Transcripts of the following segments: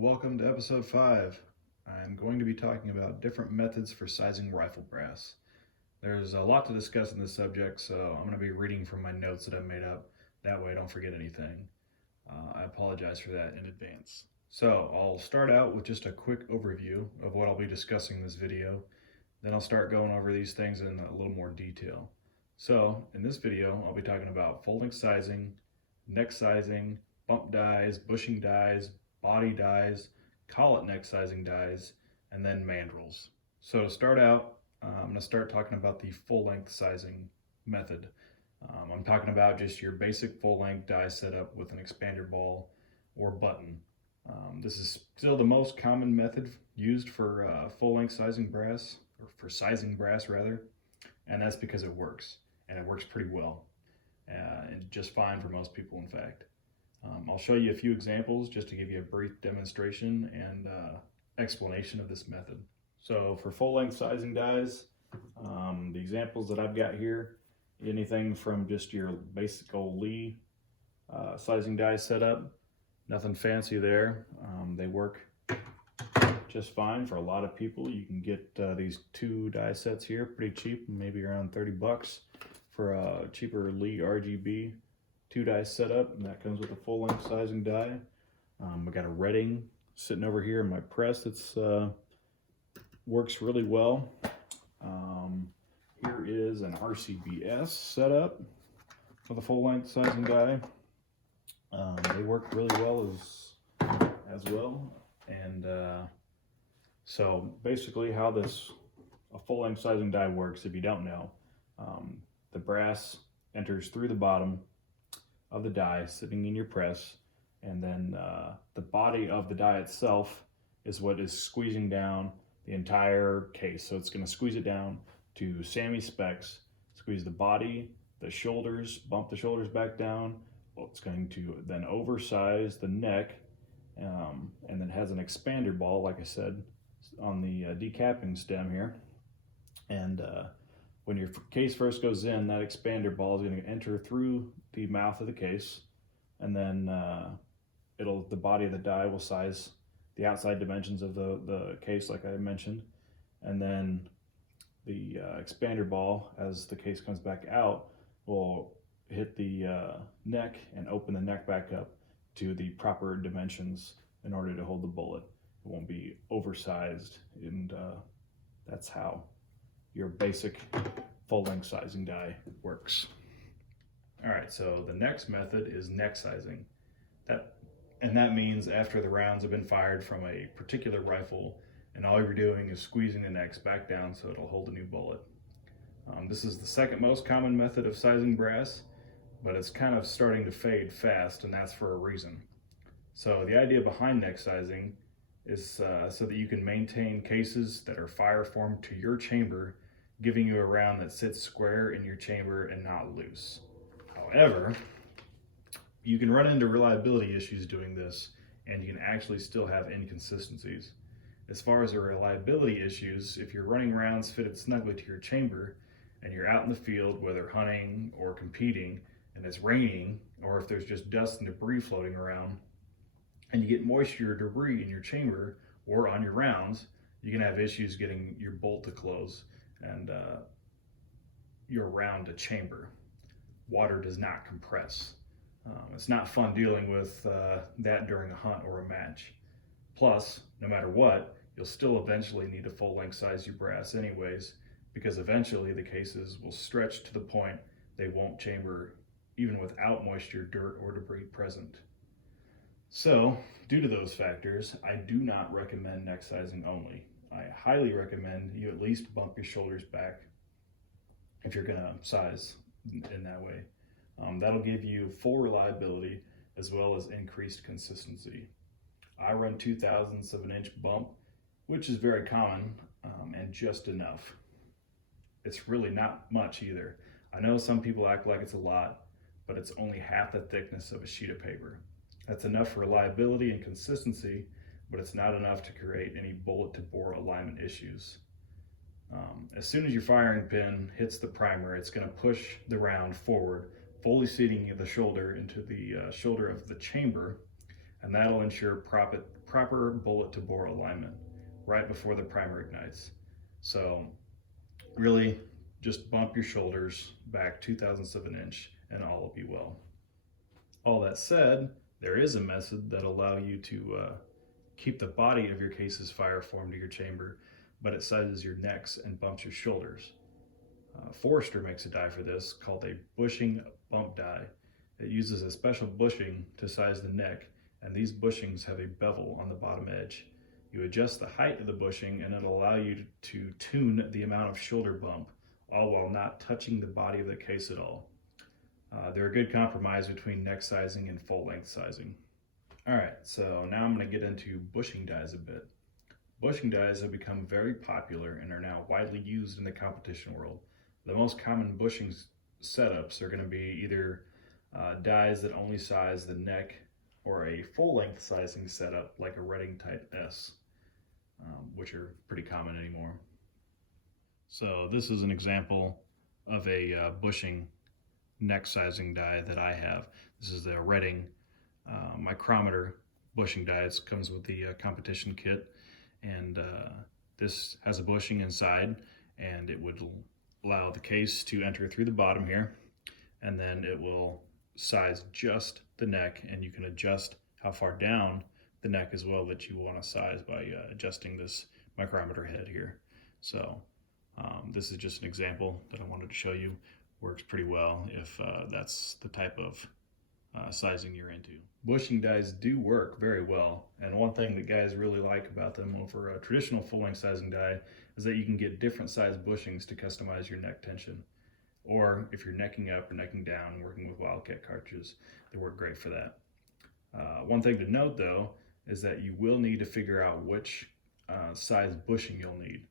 Welcome to episode 5. I'm going to be talking about different methods for sizing rifle brass. There's a lot to discuss in this subject, so I'm going to be reading from my notes that I made up. That way I don't forget anything. I apologize for that in advance. So I'll start out with just a quick overview of what I'll be discussing in this video. Then I'll start going over these things in a little more detail. So in this video, I'll be talking about full-length sizing, neck sizing, bump dies, bushing dies, body dies, collet neck sizing dies, and then mandrels. So to start out, I'm going to start talking about the full-length sizing method. I'm talking about just your basic full-length die setup with an expander ball or button. This is still the most common method used for full-length sizing brass, or for sizing brass rather, and that's because it works, and it works pretty well, and just fine for most people in fact. I'll show you a few examples just to give you a brief demonstration and explanation of this method. So for full-length sizing dies, the examples that I've got here, anything from just your basic old Lee sizing die setup, nothing fancy there. They work just fine for a lot of people. You can get these 2 die sets here pretty cheap, maybe around 30 bucks for a cheaper Lee RGB 2 die setup, and that comes with a full-length sizing die. I got a Redding sitting over here in my press that's works really well. Here is an RCBS setup with a full-length sizing die. They work really well as well. And so basically how a full-length sizing die works, if you don't know, the brass enters through the bottom of the die sitting in your press, and then the body of the die itself is what is squeezing down the entire case. So it's going to squeeze it down to SAMI specs, squeeze the body, the shoulders, bump the shoulders back down. Well, it's going to then oversize the neck, and then has an expander ball, like I said, on the decapping stem here. And when your case first goes in, that expander ball is going to enter through the mouth of the case, and then the body of the die will size the outside dimensions of the case, like I mentioned, and then the expander ball, as the case comes back out, will hit the neck and open the neck back up to the proper dimensions in order to hold the bullet. It won't be oversized, and that's how your basic full-length sizing die works. All right, so the next method is neck sizing. That means after the rounds have been fired from a particular rifle, and all you're doing is squeezing the necks back down so it'll hold a new bullet. This is the second most common method of sizing brass, but it's kind of starting to fade fast, and that's for a reason. So the idea behind neck sizing is so that you can maintain cases that are fire formed to your chamber, giving you a round that sits square in your chamber and not loose. However, you can run into reliability issues doing this, and you can actually still have inconsistencies. As far as the reliability issues, if you're running rounds fitted snugly to your chamber and you're out in the field, whether hunting or competing, and it's raining, or if there's just dust and debris floating around, and you get moisture or debris in your chamber or on your rounds, you can have issues getting your bolt to close and your round to chamber. Water does not compress. It's not fun dealing with that during a hunt or a match. Plus, no matter what, you'll still eventually need to full-length size your brass anyways, because eventually the cases will stretch to the point they won't chamber even without moisture, dirt, or debris present. So, due to those factors, I do not recommend neck sizing only. I highly recommend you at least bump your shoulders back if you're gonna size in that way. That'll give you full reliability as well as increased consistency. I run 2/1000 of an inch bump, which is very common, and just enough. It's really not much either. I know some people act like it's a lot, but it's only half the thickness of a sheet of paper. That's enough for reliability and consistency, but it's not enough to create any bullet to bore alignment issues. As soon as your firing pin hits the primer, it's going to push the round forward, fully seating the shoulder into the shoulder of the chamber, and that'll ensure proper bullet to bore alignment right before the primer ignites. So really just bump your shoulders back 2/1000 of an inch and all will be well. All that said, there is a method that allow you to keep the body of your case's fire form to your chamber, but it sizes your necks and bumps your shoulders. Forrester makes a die for this called a bushing bump die. It uses a special bushing to size the neck, and these bushings have a bevel on the bottom edge. You adjust the height of the bushing and it'll allow you to tune the amount of shoulder bump, all while not touching the body of the case at all. They're a good compromise between neck sizing and full length sizing. Alright, so now I'm going to get into bushing dies a bit. Bushing dies have become very popular and are now widely used in the competition world. The most common bushing setups are going to be either dies that only size the neck or a full length sizing setup like a Redding Type S, which are pretty common anymore. So this is an example of a bushing neck sizing die that I have. This is the Redding micrometer bushing die. It comes with the competition kit, and this has a bushing inside, and it would allow the case to enter through the bottom here, and then it will size just the neck, and you can adjust how far down the neck as well that you want to size by adjusting this micrometer head here. So this is just an example that I wanted to show you. Works pretty well if that's the type of sizing you're into. Bushing dies do work very well, and one thing that guys really like about them over a traditional full-length sizing die is that you can get different size bushings to customize your neck tension. Or if you're necking up or necking down, working with Wildcat cartridges, they work great for that. One thing to note though is that you will need to figure out which size bushing you'll need.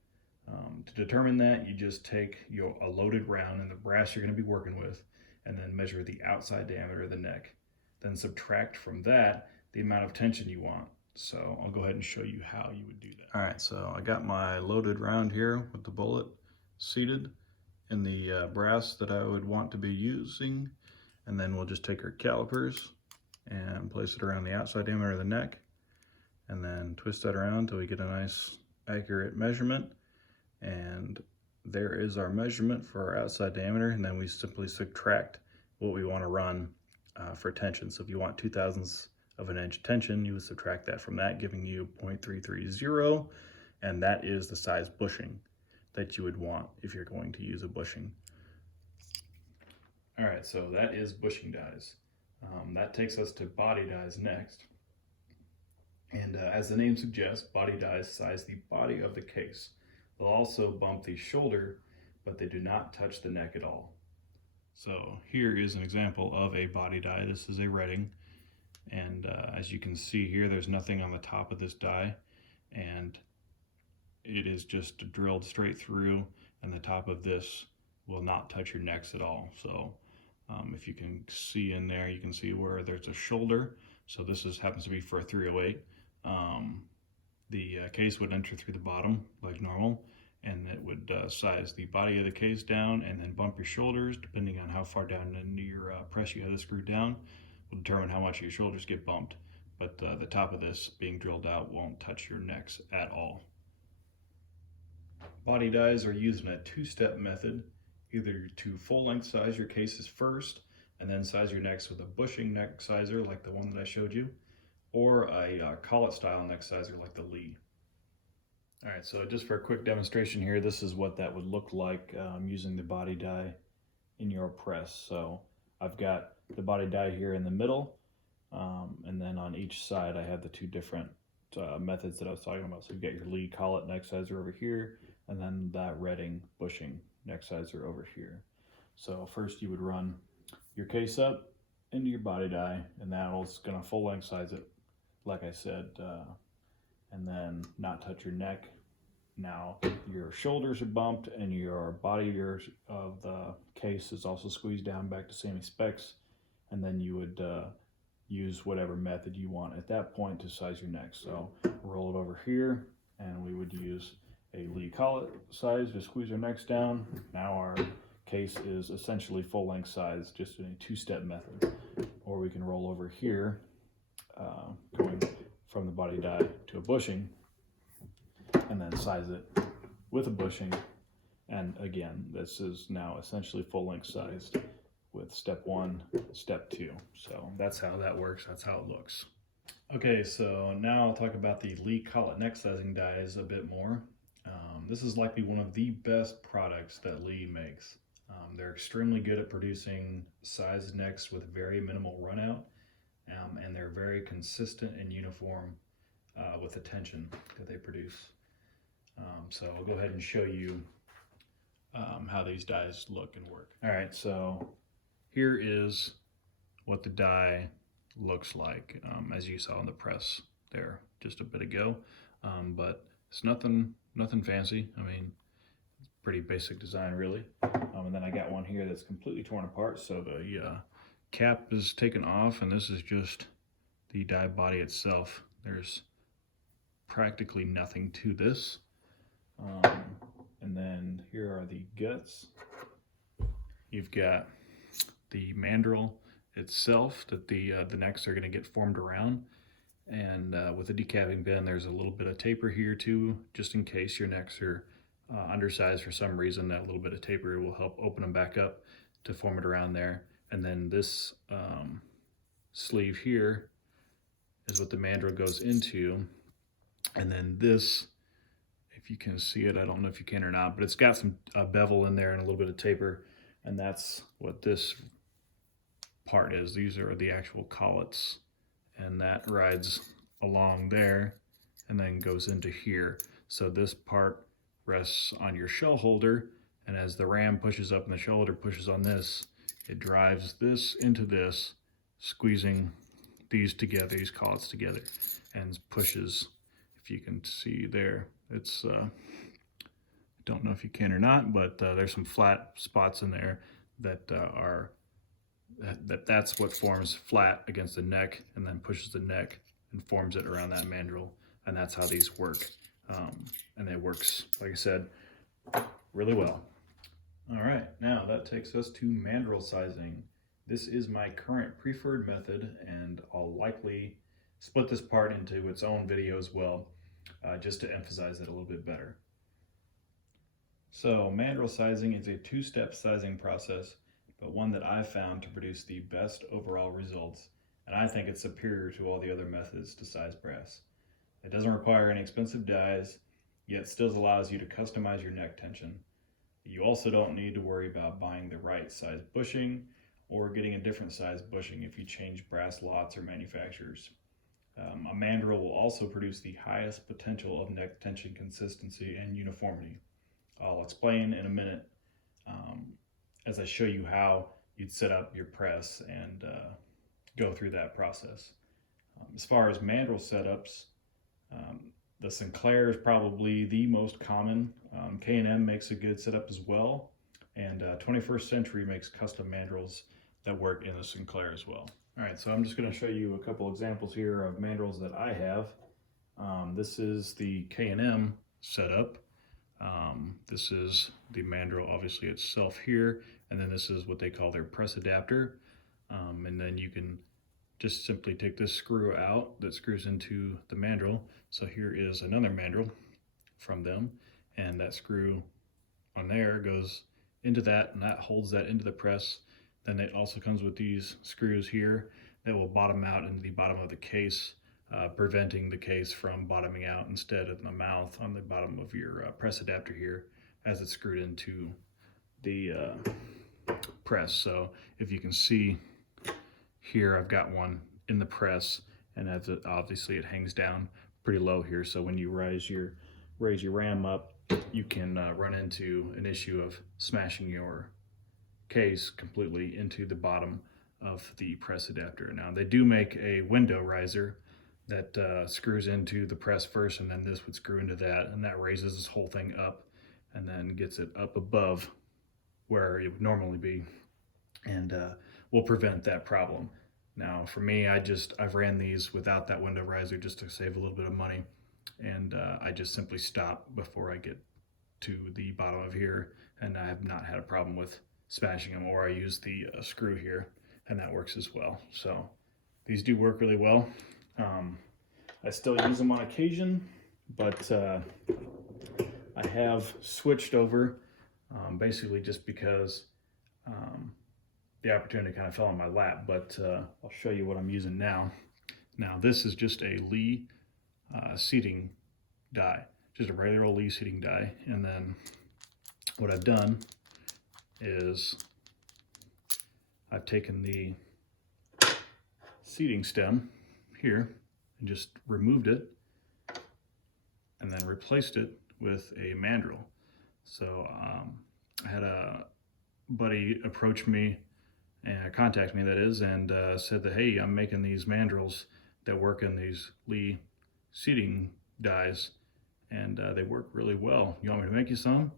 To determine that, you just take a loaded round and the brass you're going to be working with, and then measure the outside diameter of the neck. Then subtract from that the amount of tension you want. So I'll go ahead and show you how you would do that. All right, so I got my loaded round here with the bullet seated in the brass that I would want to be using, and then we'll just take our calipers and place it around the outside diameter of the neck, and then twist that around until we get a nice accurate measurement. And there is our measurement for our outside diameter, and then we simply subtract what we want to run for tension. So if you want 2/1000 of an inch tension, you would subtract that from that, giving you 0.330, and that is the size bushing that you would want if you're going to use a bushing. All right, so that is bushing dies. That takes us to body dies next. And as the name suggests, body dies size the body of the case. They'll also bump the shoulder, but they do not touch the neck at all. So here is an example of a body die. This is a Redding, and as you can see here, there's nothing on the top of this die, and it is just drilled straight through, and the top of this will not touch your necks at all. So if you can see in there, you can see where there's a shoulder. So this happens to be for a 308. The case would enter through the bottom like normal, and it would size the body of the case down and then bump your shoulders depending on how far down into your press you have this screwed down will determine how much your shoulders get bumped. But the top of this being drilled out won't touch your necks at all. Body dies are used in a two-step method, either to full length size your cases first and then size your necks with a bushing neck sizer like the one that I showed you, or a collet style neck sizer like the Lee. All right, so just for a quick demonstration here, this is what that would look like using the body die in your press. So I've got the body die here in the middle, and then on each side I have the two different methods that I was talking about. So you've got your Lee collet neck sizer over here, and then that Redding bushing neck sizer over here. So first you would run your case up into your body die, and that's gonna full length size it, like I said, and then not touch your neck. Now your shoulders are bumped and your body of the case is also squeezed down back to same specs, and then you would use whatever method you want at that point to size your neck. So roll it over here, and we would use a Lee collet size to squeeze our necks down. Now our case is essentially full length size, just in a two-step method. Or we can roll over here, going from the body die to a bushing, and then size it with a bushing. And again, this is now essentially full length sized with step 1, step 2. So that's how that works, that's how it looks. Okay, so now I'll talk about the Lee collet neck sizing dies a bit more. This is likely one of the best products that Lee makes. They're extremely good at producing sized necks with very minimal run out, and they're very consistent and uniform with the tension that they produce. So I'll go ahead and show you how these dies look and work. All right, so here is what the die looks like, as you saw in the press there just a bit ago, but it's nothing fancy. I mean, it's pretty basic design really. And then I got one here that's completely torn apart, so the cap is taken off, and this is just the die body itself. There's practically nothing to this. And then here are the guts. You've got the mandrel itself that the necks are going to get formed around, and with the decapping pin there's a little bit of taper here too, just in case your necks are undersized for some reason. That little bit of taper will help open them back up to form it around there. And then this sleeve here is what the mandrel goes into, and then this, if you can see it, I don't know if you can or not, but it's got some bevel in there and a little bit of taper, and that's what this part is. These are the actual collets, and that rides along there and then goes into here. So this part rests on your shell holder, and as the ram pushes up and the shell holder pushes on this, it drives this into this, squeezing these together, these collets together, and pushes. If you can see there, it's don't know if you can or not, but there's some flat spots in there that that's what forms flat against the neck, and then pushes the neck and forms it around that mandrel. And that's how these work, and it works, like I said, really well. All right, now that takes us to mandrel sizing. This is my current preferred method, and I'll likely split this part into its own video as well, just to emphasize it a little bit better. So mandrel sizing is a two-step sizing process, but one that I've found to produce the best overall results, and I think it's superior to all the other methods to size brass. It doesn't require any expensive dies, yet still allows you to customize your neck tension. You also don't need to worry about buying the right size bushing or getting a different size bushing if you change brass lots or manufacturers. A mandrel will also produce the highest potential of neck tension consistency and uniformity. I'll explain in a minute as I show you how you'd set up your press and go through that process. As far as mandrel setups, the Sinclair is probably the most common. K&M makes a good setup as well, and 21st Century makes custom mandrels that work in the Sinclair as well. All right, so I'm just going to show you a couple examples here of mandrels that I have. This is the K&M setup. This is the mandrel, obviously itself here, and then this is what they call their press adapter. And then you can just simply take this screw out that screws into the mandrel. So here is another mandrel from them, and that screw on there goes into that, and that holds that into the press. Then it also comes with these screws here that will bottom out into the bottom of the case, preventing the case from bottoming out instead of the mouth on the bottom of your press adapter here as it's screwed into the press. So if you can see here, I've got one in the press, and as it, obviously it hangs down pretty low here, so when you raise your ram up, you can run into an issue of smashing your case completely into the bottom of the press adapter. Now they do make a window riser that screws into the press first, and then this would screw into that, and that raises this whole thing up and then gets it up above where it would normally be, and will prevent that problem. Now for me, I've ran these without that window riser just to save a little bit of money, and I just simply stop before I get to the bottom of here, and I have not had a problem with smashing them. Or I use the screw here, and that works as well. So these do work really well. I still use them on occasion, but I have switched over basically just because the opportunity kind of fell in my lap, but I'll show you what I'm using now. Now this is just a Lee seating die, just a regular old Lee seating die, and then what I've done is I've taken the seating stem here and just removed it and then replaced it with a mandrel. So I had a buddy approach me and contact me, that is, and said that, hey, I'm making these mandrels that work in these Lee seating dies, and they work really well. You want me to make you some?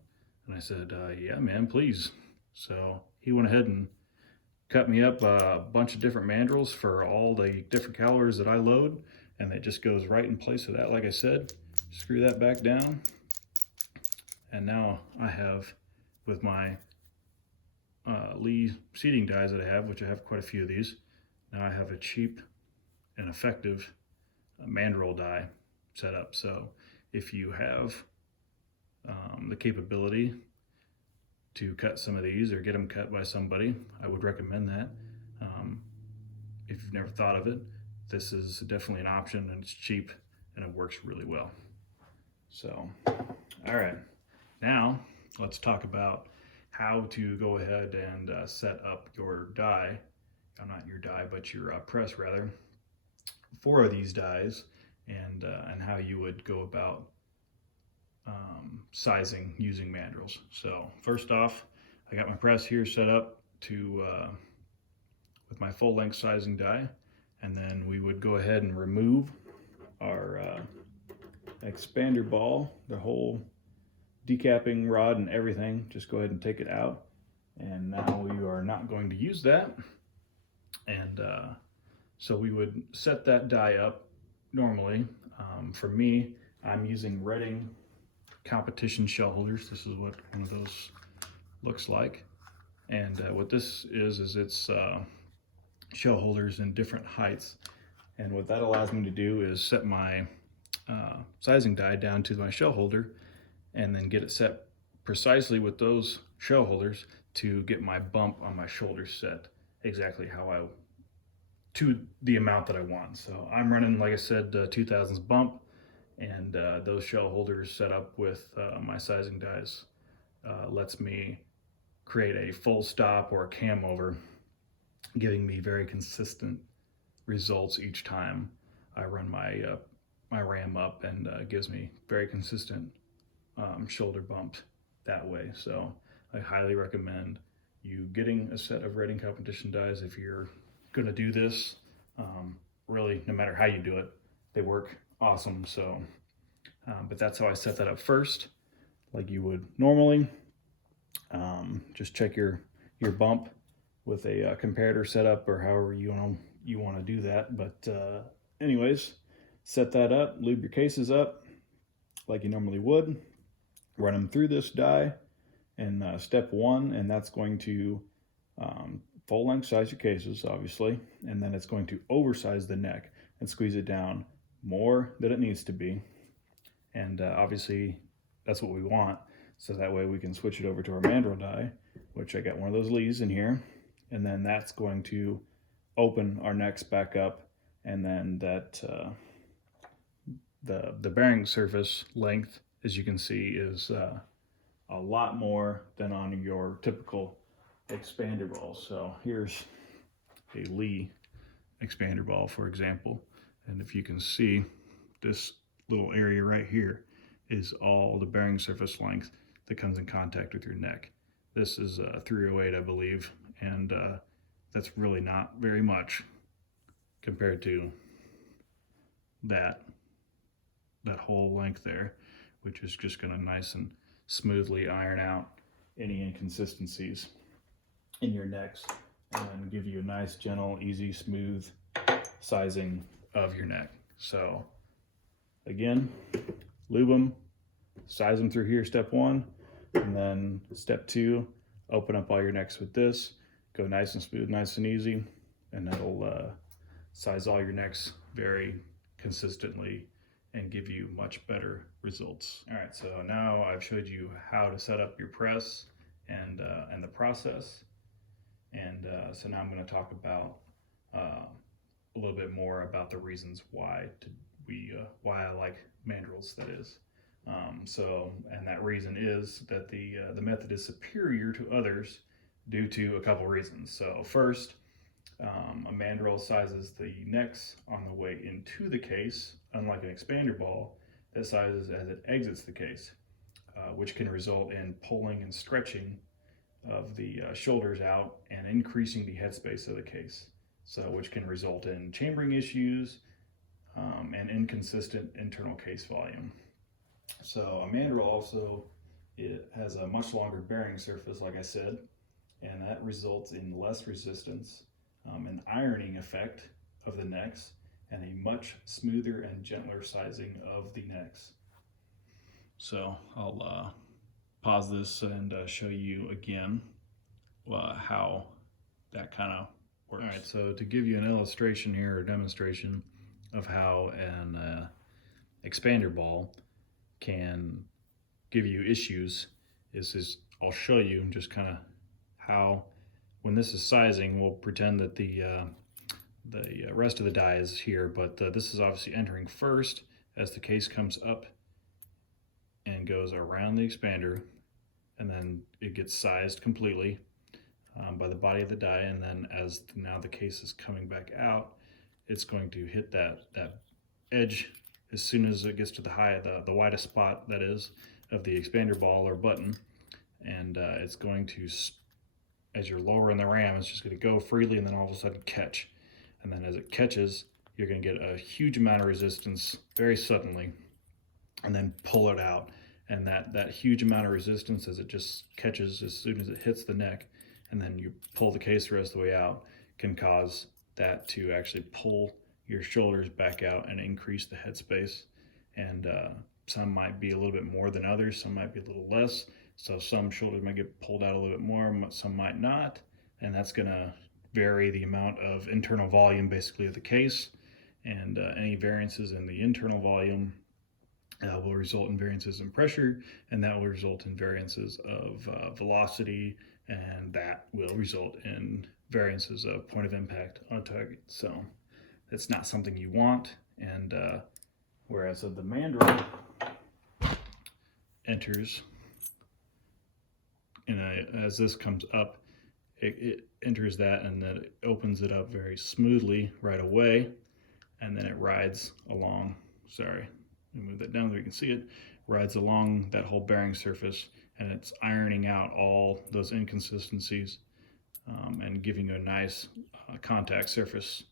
And I said, yeah, man, please. So he went ahead and cut me up a bunch of different mandrels for all the different calibers that I load, and it just goes right in place of that. Like I said, screw that back down, and now I have, with my Lee seating dies that I have, which I have quite a few of these, now I have a cheap and effective mandrel die set up. So if you have the capability to cut some of these or get them cut by somebody, I would recommend that. If you've never thought of it, this is definitely an option, and it's cheap and it works really well. So, all right, now let's talk about how to go ahead and set up your die, not your die, but your press rather, for these dies, and how you would go about sizing using mandrels. So first off, I got my press here set up to with my full length sizing die, and then we would go ahead and remove our expander ball, the whole decapping rod and everything. Just go ahead and take it out, and now we are not going to use that. And so we would set that die up normally. For me, I'm using Redding competition shell holders. This is what one of those looks like, and what this is it's shell holders in different heights, and what that allows me to do is set my sizing die down to my shell holder, and then get it set precisely with those shell holders to get my bump on my shoulder set exactly how to the amount that I want. So I'm running, like I said, 2000s bump, and those shell holders set up with my sizing dies lets me create a full stop or a cam over, giving me very consistent results each time I run my my ram up, and gives me very consistent shoulder bumps that way. So I highly recommend you getting a set of Redding competition dies if you're going to do this. Really, no matter how you do it, they work awesome. So but that's how I set that up first, like you would normally. Just check your bump with a comparator setup, or however you want to do that. But anyways, set that up, lube your cases up like you normally would, run them through this die in step one, and that's going to full length size your cases, obviously, and then it's going to oversize the neck and squeeze it down more than it needs to be. And obviously that's what we want, so that way we can switch it over to our mandrel die, which I got one of those Lees in here, and then that's going to open our necks back up, and then that the bearing surface length, as you can see, is a lot more than on your typical expander ball. So here's a Lee expander ball, for example, and if you can see, this little area right here is all the bearing surface length that comes in contact with your neck. This is 308, I believe, and that's really not very much compared to that whole length there, which is just going to nice and smoothly iron out any inconsistencies in your necks and give you a nice, gentle, easy, smooth sizing of your neck. So again, lube them, size them through here, step one, and then step two, open up all your necks with this, go nice and smooth, nice and easy, and that'll size all your necks very consistently and give you much better results. All right, so now I've showed you how to set up your press and the process. And so now I'm going to talk about a little bit more about the reasons why I like mandrels, that is. And that reason is that the method is superior to others due to a couple reasons. So first, a mandrel sizes the necks on the way into the case, unlike an expander ball that sizes as it exits the case, which can result in pulling and stretching of the shoulders out and increasing the headspace of the case, so which can result in chambering issues and inconsistent internal case volume. So a mandrel also, it has a much longer bearing surface, like I said, and that results in less resistance, an ironing effect of the necks, and a much smoother and gentler sizing of the necks. So I'll pause this and show you again how that kind of works. All right, so to give you an illustration here, or demonstration of how an expander ball can give you issues, is I'll show you just kind of how, when this is sizing, we'll pretend that the rest of the die is here, but this is obviously entering first as the case comes up and goes around the expander, and then it gets sized completely by the body of the die, and then as now the case is coming back out, it's going to hit that edge as soon as it gets to the widest spot, that is, of the expander ball or button, and it's going to, as you're lowering the ram, it's just going to go freely and then all of a sudden catch. And then as it catches, you're going to get a huge amount of resistance very suddenly, and then pull it out. And that huge amount of resistance, as it just catches as soon as it hits the neck, and then you pull the case the rest of the way out, can cause that to actually pull your shoulders back out and increase the headspace. And some might be a little bit more than others, some might be a little less. So some shoulders might get pulled out a little bit more, some might not, and that's going to vary the amount of internal volume basically of the case, and any variances in the internal volume will result in variances in pressure, and that will result in variances of velocity, and that will result in variances of point of impact on a target. So that's not something you want. And whereas the mandrel enters, and as this comes up, it enters that, and then it opens it up very smoothly right away, and then it rides along, sorry, let me move that down so we can see it, rides along that whole bearing surface, and it's ironing out all those inconsistencies and giving you a nice contact surface,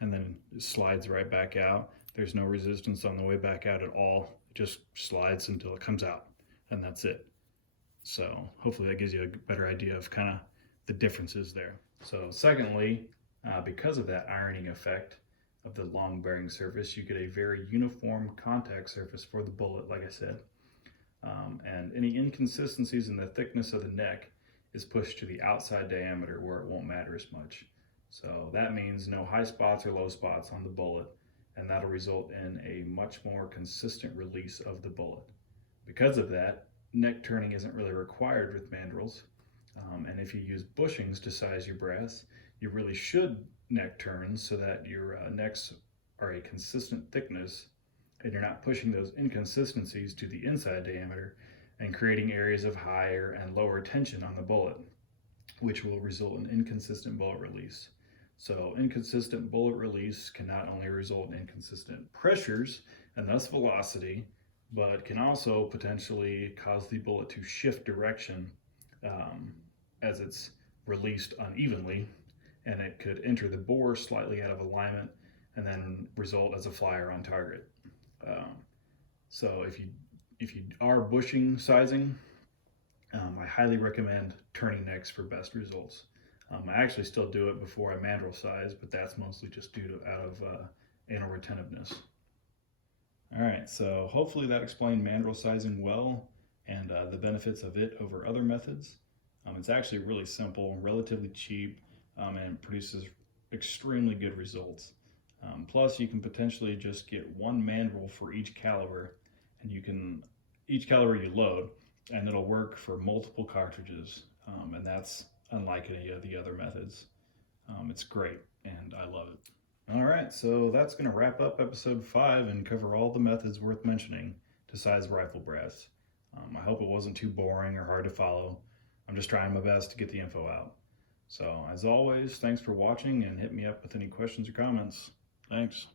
and then it slides right back out. There's no resistance on the way back out at all. It just slides until it comes out, and that's it. So hopefully that gives you a better idea of kind of the differences there. So secondly, because of that ironing effect of the long bearing surface, you get a very uniform contact surface for the bullet, like I said. And any inconsistencies in the thickness of the neck is pushed to the outside diameter where it won't matter as much. So that means no high spots or low spots on the bullet, and that'll result in a much more consistent release of the bullet. Because of that, neck turning isn't really required with mandrels, and if you use bushings to size your brass, you really should neck turn so that your necks are a consistent thickness, and you're not pushing those inconsistencies to the inside diameter and creating areas of higher and lower tension on the bullet, which will result in inconsistent bullet release. So inconsistent bullet release can not only result in inconsistent pressures and thus velocity, but can also potentially cause the bullet to shift direction as it's released unevenly, and it could enter the bore slightly out of alignment and then result as a flyer on target. So if you are bushing sizing, I highly recommend turning necks for best results. I actually still do it before I mandrel size, but that's mostly just out of anal retentiveness. All right, so hopefully that explained mandrel sizing well, and the benefits of it over other methods. It's actually really simple, relatively cheap, and produces extremely good results. Plus, you can potentially just get one mandrel for each caliber, and each caliber you load, and it'll work for multiple cartridges, and that's unlike any of the other methods. It's great, and I love it. All right, so that's going to wrap up episode 5 and cover all the methods worth mentioning to size rifle brass. I hope it wasn't too boring or hard to follow. I'm just trying my best to get the info out. So, as always, thanks for watching, and hit me up with any questions or comments. Thanks.